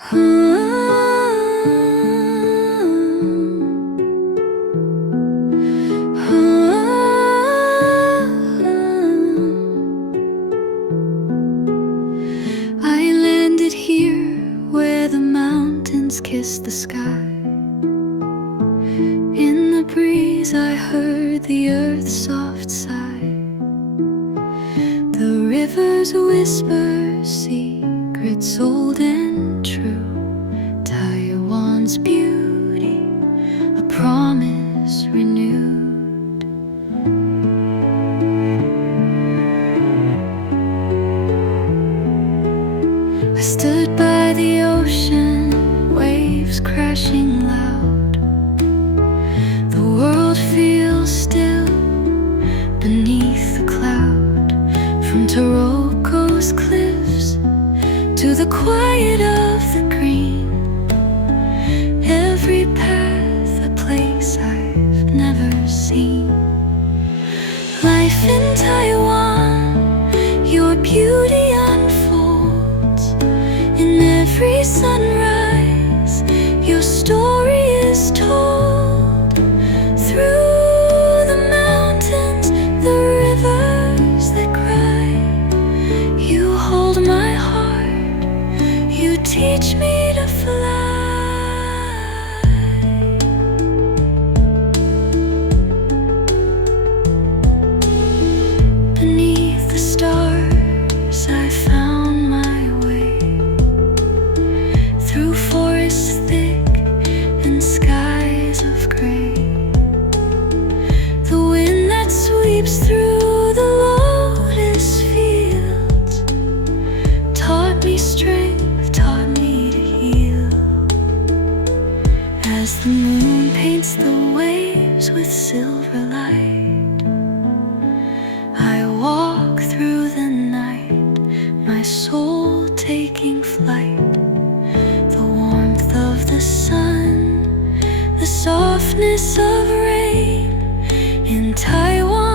I landed here where the mountains kiss the sky. In the breeze I heard the earth's soft sigh. The rivers whisper secrets old and true. Taiwan's beauty, a promise renewed. I stood by the ocean, waves crashing loud. The world feels still beneath the cloud. From Taroko cliffs to the quiet of the green, every path a place I've never seen. Life in Taiwan, your beauty unfolds in every sunrise. Your story is told through the mountains, the rivers that cry. You hold my heart, you teach me to fly. Beneath the stars I found my way, through forests thick and skies of gray. The wind that sweeps through the lotus fields taught me strength, taught me to heal. As the moon paints the waves with silver light, I walk through the night, my soul taking flight. The warmth of the sun, the softness of rain in Taiwan.